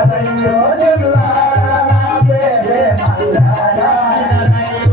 Thank you.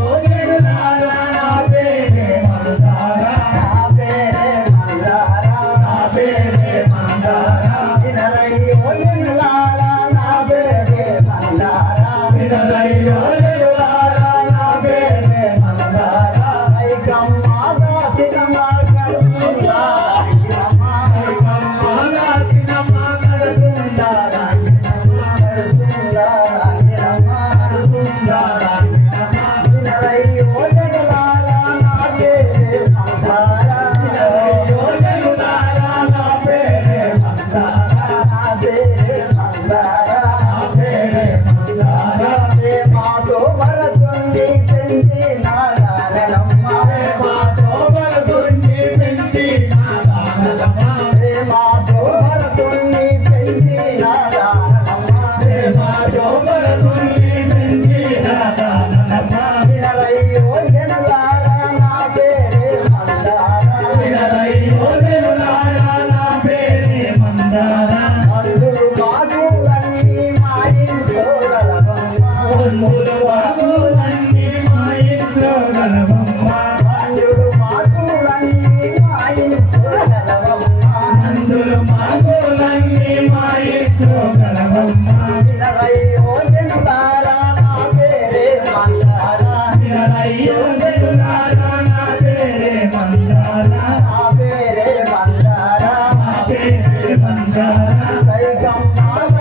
心肝，你干嘛？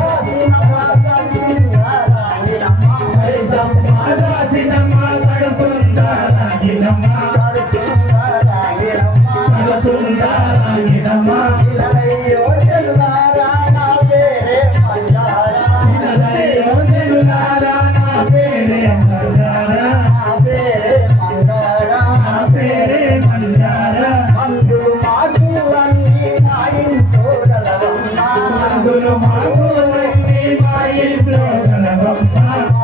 Nossa.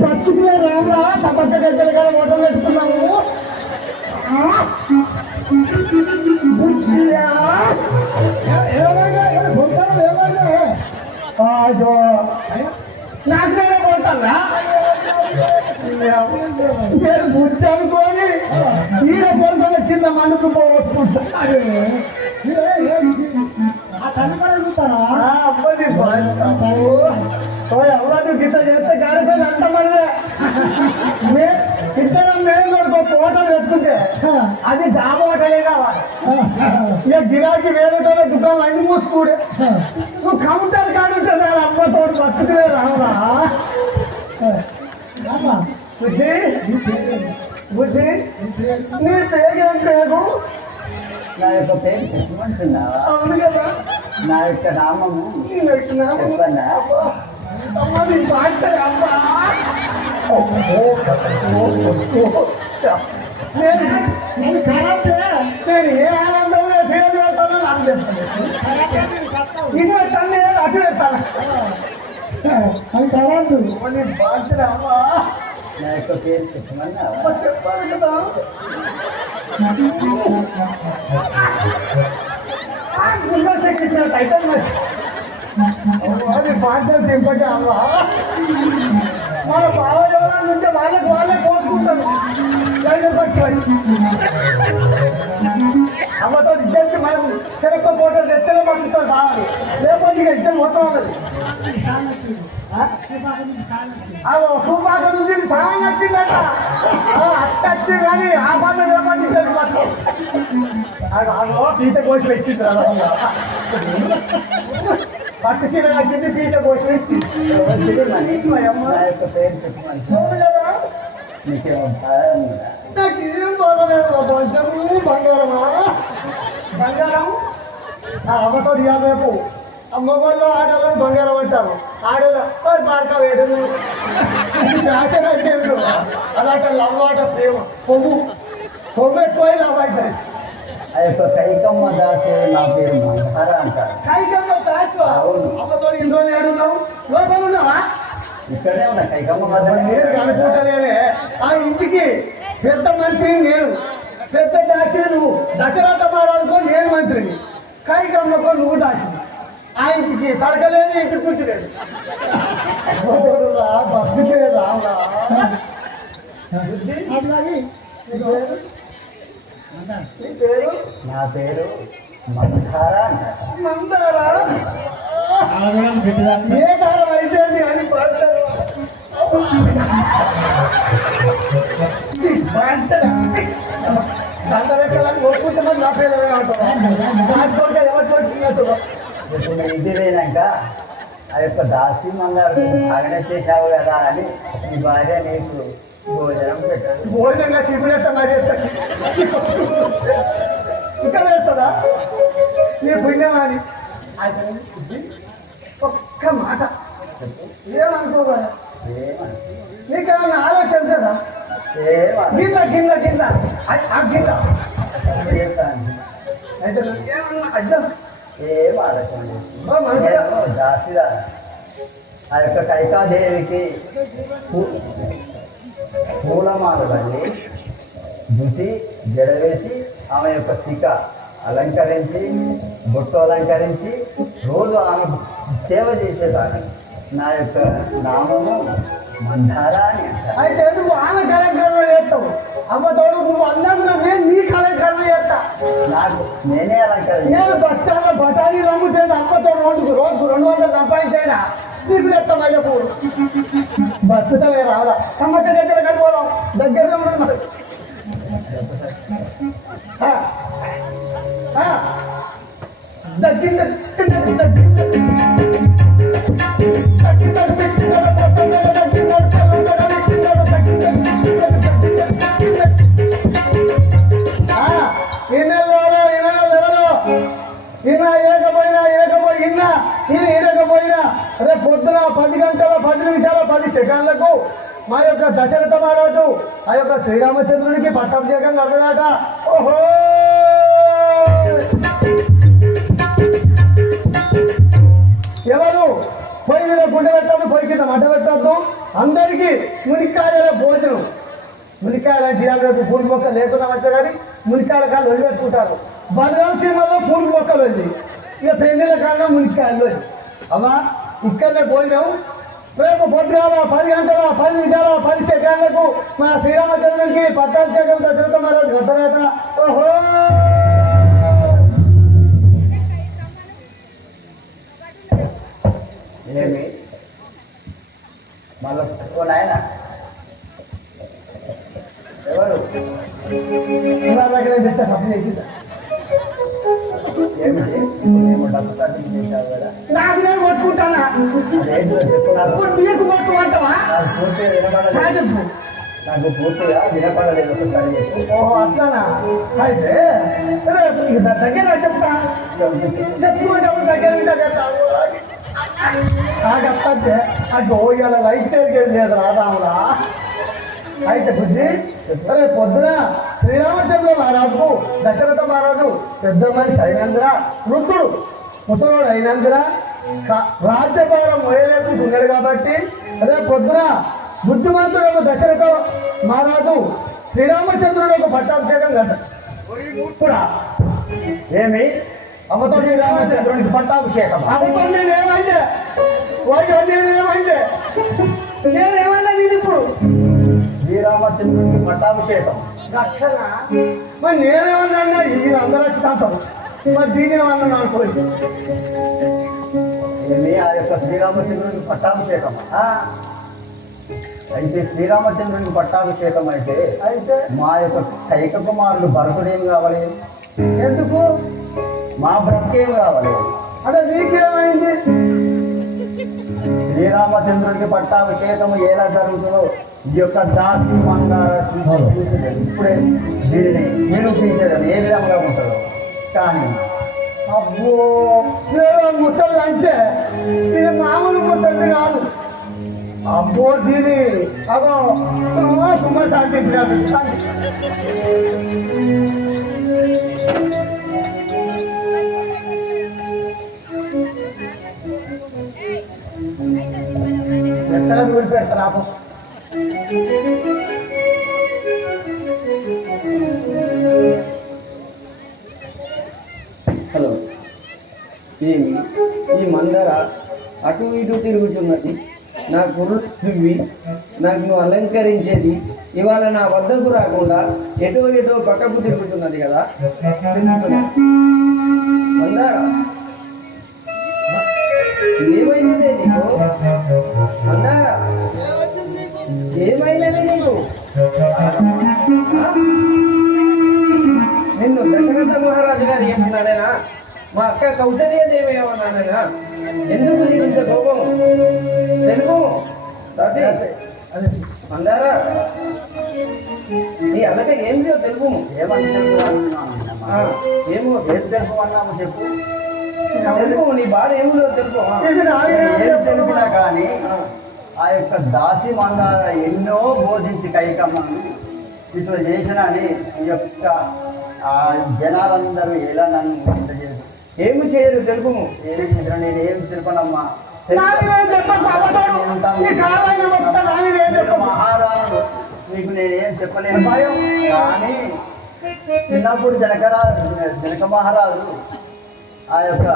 బతుకులో రాగా తప్పక దగ్గరగా ఓటలు పెట్టుకున్నాము పోవచ్చుకుంటా అబ్బది ఎవరు గిట్ట చేస్తే గాడిపోయి అంత మళ్ళీ ఇద్దరం మేము ఒక హోటల్ పెట్టుకుంటే అది డాబా హోటలే కావాలి ఇక గిరాకీ వేరే వాళ్ళ దుకాణం అన్ని మూసుకుడే నువ్వు కౌంటర్ కాడు ఉంటే సార్ అమ్మతో బతుకులే రావరా బుద్ధి బుద్ధి నీ పేరు ఏం పేరు నా యొక్క పేరు చెప్పమంటున్నావా? నా యొక్క నామము అమ్మా నేను ఏ ఆనందంలో పేరు పెడతానో నాకు చెప్పలేదు. ఇదే తల్లి అటు పెడతాను అది కరెక్ట్ నీ భాష అమ్మా? నా యొక్క పేరు చెప్పమన్నావా అమ్మ చెప్పాలి కదా. మరి పాటలు దింపక మన భావజాలం నుండి వాళ్ళకి వాళ్ళే కోసుకుంటారు పట్టుకొని అమ్మతో ఇద్దరికి మనం చెరక్క ఫోటో తెచ్చలే పంపిస్తారు కావాలి లేకపోతే ఇక ఇద్దరు మొత్తం ఉన్నది సూపాక నుంచి సాయం వచ్చిందట అత్త వచ్చింది కానీ ఆ పంట ఏమంటే ఇద్దరికి పట్టు పీట కోసి పెట్టింది పట్టు చీర కట్టింది పీట కోసి పెట్టింది నా యొక్క పేరు చెప్పమంటున్నావా నీకేమో బాధ ఉందా నాకేం బాగలేదు కొంచెం బంగారమా బంగారం ఆ అమ్మతో ఇవాళ రేపు అమ్మగోళ్ళు ఆడవాళ్ళని బంగారం అంటారు. ఆడవాళ్ళు పాడక ఫ్యాషన్ అంటే ఏమిటో? అదట లవ్ ఆట ప్రేమ. కొవ్వు. కొవ్వు ఎక్కువ లవ్ అవుతుంది కైకమ్మ దాసి నా పేరు అంటారు. కైకమ్మ దాసు? అవును. అమ్మతో ఇంట్లో ఏడున్నావు లోపల ఉన్నావా? ఇక్కడే ఉన్నా కైకమ్మ నేను మధ్య అనుకుంటలేనే ఆ ఇంటికి పెద్ద మంత్రిని నేను. పెద్ద దాసి నువ్వు. దశరథ మహారాజుకో నేను మంత్రిని. కైకమ్మకో నువ్వు ఇంటికి తడకలేదు ఇంటికి కూర్చోలేదు బతుకే పేరు? నా పేరు? మందార అంటారు మందారా? ఏ కాలం అయితే అని పాడతారు? నా పేరు ఎవరు ఇప్పుడు ఇంటి పోయినాక ఆ యొక్క దాసి మంగారు బాగానే చేశావు కదా అని నీ భార్య నీకు భోజనం పెట్టదు. భోజనంగా ఇక్కడ వేస్తుందా నీ పుణ్యమా అని అయితే ఒక్క మాట. ఏమనుకోగా ఏమని నీకేమన్నా ఆలోచన కదా గింద ఆ గింద చేస్తాను అయితే ఏమన్నా అడ్డం? ఏం ఆలోచన ఓ ఆ యొక్క కైకాదేవికి పూ- దుసి జడవేసి ఆమె యొక్క శిఖ అలంకరించి బొట్టు అలంకరించి రోజు ఆమె సేవ చేసేదాన్ని. నా యొక్క నామము అయితే నువ్వు ఆమె కలెక్టర్లో చేస్తావు అమ్మ తోడు నువ్వు అన్నది నేను నీ కలెక్టర్లో చేస్తా నాకు నేనే నేను స్టాండ్లో బఠానీలు అమ్ముతే అమ్మతో రోజుకు రోజుకు రెండు వందలు సంపాదించైనా నీకు తెస్తాం అయ్యా పూలు బస్సుతో రావాలా సమ్మక్క దగ్గర కట్టుకోదాం దగ్గరలో ఉన్నది మరి ఆ. ఆ. దగ్గింద దగ్గింద మా యొక్క దశరథ మహారాజు ఆ యొక్క శ్రీరామచంద్రునికి పట్టాభిషేకం కడతాడట ఓహో! ఎవరు? పొయ్యి మీద గుండె పెట్టద్దు పొయ్యి కింద మంట పెట్టద్దు. అందరికీ మునికాయల భోజనం. మునికాయల అంటే రేపు పూల మొక్కలు లేకుండా వచ్చా కానీ మునికాయల కాళ్ళు వదిలి పెట్టుకుంటారు. బలరాం సినిమాలో పూల మొక్కలు ఉంది ఇక పెళ్ళిళ్ళ కాళ్ళ మునికాయలు అమ్మా ఇక్కడనే పోయినాం రేపు పొద్దుగాల పది గంటల పది నిమిషాల పది సెకండ్లకు మా శ్రీరామచంద్రునికి పట్టాభిషేకం దశరథ మహారాజు గొప్పనేత ఓహో! ఏమి? మళ్ళీ ఎవరు? చెప్తే తప్పు చేసిందా నాకు నేను కొట్టుకుంటానా నీకు కొట్టుకుంటావా నాకు పూర్తిగా వినపడలేదు ఒకసారి ఓహో అట్లానా అయితే రేపు దగ్గర చెప్తా చెప్పుకుంటాము దగ్గర ఉంటా చెప్తాను లైట్ తెలియదు లేదు అయితే బుద్ధి రేపు పొద్దున శ్రీరామచంద్ర మహారాజు దశరథ మహారాజు పెద్ద మనిషి అయినందున వృద్ధుడు ముసలోడు అయినందున రాజ్యభారం మోయలేకుంటున్నాడు కాబట్టి రేపు పొద్దున బుద్ధిమంతుడు దశరథ మహారాజు శ్రీరామచంద్రుడు పట్టాభిషేకం గంట ఇప్పుడా ఏమి? అమ్మతో శ్రీరామచంద్రునికి పట్టాభిషేకం అమ్మతో నేనేమైందే వాడికి నేనేమైందే నేనేమైనా నేను ఇప్పుడు? శ్రీరామచంద్రునికి పట్టాభిషేకం. మరి నేనేమన్నా ఈ అందరూ వచ్చి మరి దీని ఏమన్నా అనుకోండి? ఆ యొక్క శ్రీరామచంద్రునికి పట్టాభిషేకం. అయితే శ్రీరామచంద్రునికి పట్టాభిషేకం అయితే అయితే? మా యొక్క కైక కుమారుడు భరతుడు ఏం కావాలి? ఎందుకు? మా బ్రతికేం కావాలి? అంటే నీకేమైంది శ్రీరామచంద్రునికి పట్టాభిషేకం ఎలా జరుగుతుందో. ఈ యొక్క దాసి మందార చూపించలేదు ఇప్పుడే దీనిని నిరూపించేదని ఏ విధంగా ఉంటుందో కానీ అబ్బో ముసలి అంటే ఇది మామూలు ముసలి కాదు అబ్బో దీని అదో సుమ శాంతి ఎక్కడ ఊరిపెడతారు ఆపం హలో. ఏమి? ఈ మందర అటు ఇటు తిరుగుతున్నది. నా గుర్రు దువ్వి నాకు నువ్వు అలంకరించేది ఇవాళ నా వద్దకు రాకుండా ఎటో ఎటో పక్కకు తిరుగుతున్నది కదా. మందార ఏమైంది నీకు? మందారా ఏమైనది నీకు? నిన్ను దశరథ మహారాజు గారు ఏమన్నాడేనా? మా అక్క కౌశల్య దేవి ఏమన్నాడేనా ఎందుకు నీకు ఇంత కోపం? తెలుగు మందారా నీ అన్నక ఏం లేవు తెలుగు ఏమో ఏం తెలుపు అన్నాము చెప్పు. తెలుగు నీ బాధ ఏమో లేవు తెలుగు ఏం తెలిపినా కానీ? ఆ యొక్క దాసి మందార ఎన్నో బోధించి కైకమ్మను ఇట్లా చేసినని ఈ యొక్క జనాలందరూ ఎలా నన్ను ఇంత ఏమి చేయదు తెలుగు ఏం చేసిన నేను ఏం తెలుపనమ్మా నాకేం నీకు నేనేం చెప్పలేను. భయం కానీ చిన్నప్పుడు జనకరా జనక మహారాజు ఆ యొక్క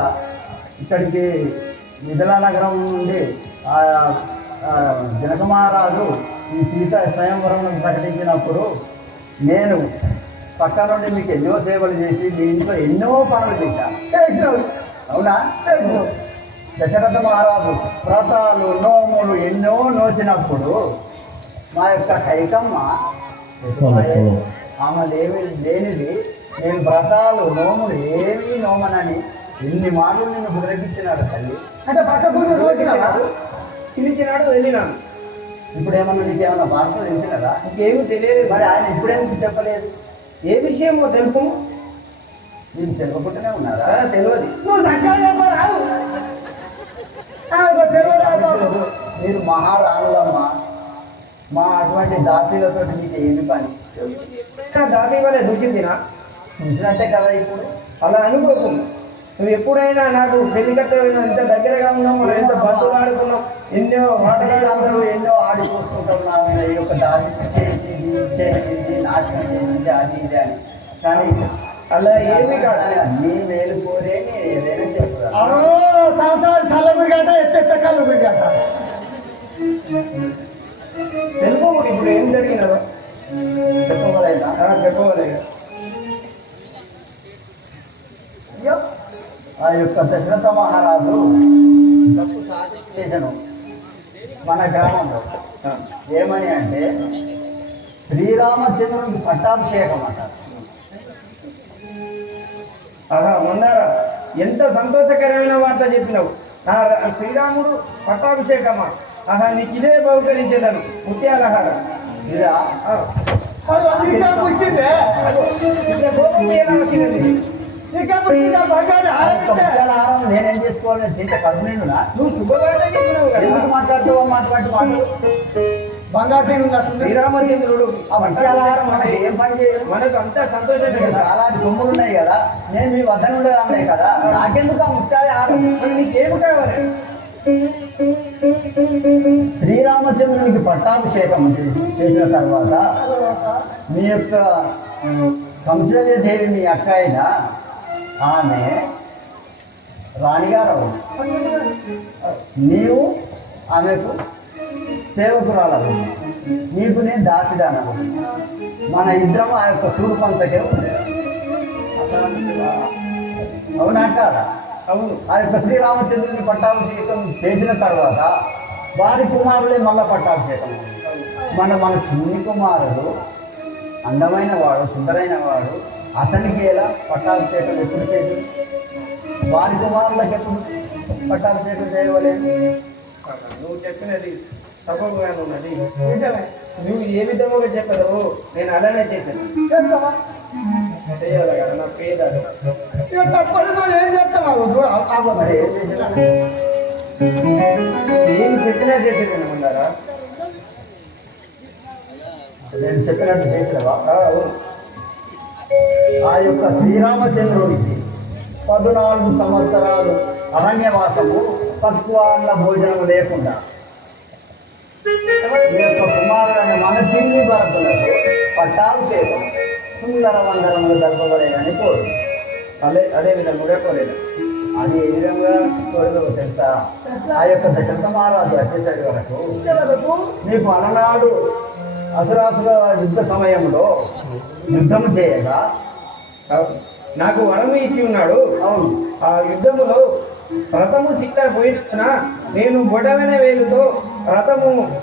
ఇక్కడికి మిథిలా నగరం నుండి ఆ ఆ జనక మహారాజు ఈ సీత స్వయంవరం ప్రకటించినప్పుడు నేను పక్క నుండి మీకు ఎన్నో సేవలు చేసి మీ ఇంట్లో ఎన్నో పనులు చేశాను. అవునా. దశరథ మహారాజు వ్రతాలు నోములు ఎన్నో నోచినప్పుడు మా యొక్క కైకమ్మ ఆమె లేవి లేనిది నేను వ్రతాలు నోములు ఏమీ నోమనని ఎన్ని మాటలు నిన్ను బుదిరగించినాడు తల్లి అంటే పక్క రోజునావా? పిలిచినాడు వెళ్ళినాను ఇప్పుడు ఏమన్నా నీకు ఏమన్నా భారత తెలిసినదా ఇంకేమి తెలియదు. మరి ఆయన ఇప్పుడేందుకు చెప్పలేదు? ఏ విషయమో తెలుపు నేను తెలియకుండానే ఉన్నారా? తెలియదు. నువ్వు. మీరు మహారాణులమ్మ. మా అటువంటి దాసీలతో మీకు ఏమి పని? దాటి వల్ల దూకిందినా చూసినట్టే కదా ఇప్పుడు? అలా అనుకోకు. నువ్వు ఎప్పుడైనా నాకు పెళ్ళి కట్టైనా ఎంత దగ్గరగా ఉన్నాం మనం ఎంత బంధువులు ఆడుకున్నాం ఎన్నో అందరూ ఎన్నో ఆడిపోతుంటారు నా మీద ఈ యొక్క దాడి చేసి ఇది చేసి ఇది నాశనం చేసింది అది ఇది అని. కానీ అలా ఏమీ కాదు. నీ మేలు కోరే ఏదైనా అవో సంవత్సరాలు చల్ల గురిగట ఎత్తెత్త కళ్ళు గురిగట తెలుసుకోమని ఇప్పుడు ఏం జరిగినదో చెప్పగలైనా ఆ, ఆ యొక్క దశరథ మహారాజు తప్పు సాధించేసను మన గ్రామంలో. ఏమని అంటే శ్రీరామచంద్రునికి పట్టాభిషేకం అంటారు ఆహా మొన్నారా ఎంత సంతోషకరమైన వార్త చెప్పినావు. శ్రీరాముడు పట్టాభిషేకమా? ఆహా నీకు ఇదే బహుకరించేదను. ముత్యాలహారం ఇలా నేనేం చేసుకోవాలి దీంట్లో కడుపు నిండునా నువ్వు శుభవార్త చెప్పినావు మాట్లాడుతావో బంగారు శ్రీరామచంద్రుడు ఆ ముత్యాలహారం ఏం పని చేయదు మనకు అంతా చాలా సొమ్ములు ఉన్నాయి కదా నేను మీ వద్ద ఉండేదాన్నే కదా నాకెందుకు ఆ ముత్యాలహారం మరి నీకేమి కావాలి శ్రీరామచంద్రునికి పట్టాభిషేకం చేసిన తర్వాత మీ యొక్క కంసల్యదేవి మీ అక్క అయిన ఆమె రాణిగారు. నీవు ఆమెకు సేవకురాలు నీకు నేను దాసిదానవు. మన ఇద్దరం ఆ యొక్క తూర్పంతకే ఉండేది అవునా కాదా? అవును. ఆ యొక్క శ్రీరామచంద్రుని పట్టాభిషేకం చేసిన తర్వాత వారి కుమారులే మళ్ళా పట్టాభిషేకం. మన మన చిన్ని కుమారుడు అందమైన వాడు సుందరైన వాడు అతనికి ఎలా పట్టాభిషేకం ఎప్పుడు చేసి వారి కుమారులకు ఎప్పుడు పట్టాభిషేకం చేయవలేదు? నువ్వు చెప్పినది సబబుగా ఉన్నది. నిజమే. నువ్వు ఏ విధముగా చెప్పదవు నేను అలానే చేశాను. చేస్తావా? చేయాలి కదా నా పేద ఏం చేస్తాం అవి చూడ మరి. ఏం చేసినా ఏం చెప్పినా చేసేది ఉన్నారా నేను చెప్పినట్టు చేసినవా అవును. ఆ యొక్క శ్రీరామచంద్రుడికి పద్నాలుగు సంవత్సరాలు అరణ్యవాసము పక్వాన్న భోజనము లేకుండా. యొక్క కుమారుడైన మన చిన్ని భరతులకు పట్టాభిషేకం సుందర వందరములు జరపబడేదని కోరు అదే అదే విధముగా కోరేది అది ఏ విధంగా కోరదో తెలుసా? ఆ యొక్క దశరథ మహారాజు వచ్చేసరి వరకు వరకు నీకు అలనాడు అసురాసుల యుద్ధ సమయంలో యుద్ధం చేయగా. నాకు వరము ఇచ్చి ఉన్నాడు. అవును. ఆ యుద్ధములో రథము సీత పోయిన నేను బొడమైన వేలుతో రథము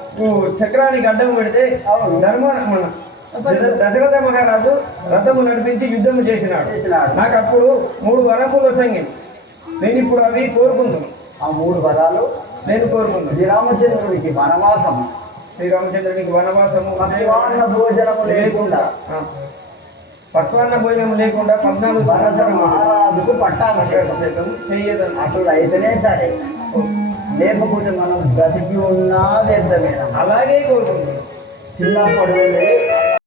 చక్రానికి అడ్డం పెడితే ధర్మ దశరథ మహారాజు రథము నడిపించి యుద్ధము చేసినాడు. నాకు అప్పుడు మూడు వరములు వసంగి. నేను ఇప్పుడు అవి కోరుకుంటున్నాను. ఆ మూడు పదాలు నేను కోరుకుంటున్నాను. శ్రీరామచంద్రుడికి వనవాసం శ్రీరామచంద్రునికి వనవాసము పక్వాన్న భోజనము లేకుండా. పక్వాన్న భోజనం లేకుండా పద్నాలుగు భరత సంవత్సరాలు మహారాజుకు పట్టాభిషేకం చెయ్యదని. అసలు అయితేనే సరే. లేకపోతే మనం గతికి ఉన్నా వ్యర్థమేనా? అలాగే కోరుకుంటున్నాను. చిన్నప్పటి నుండి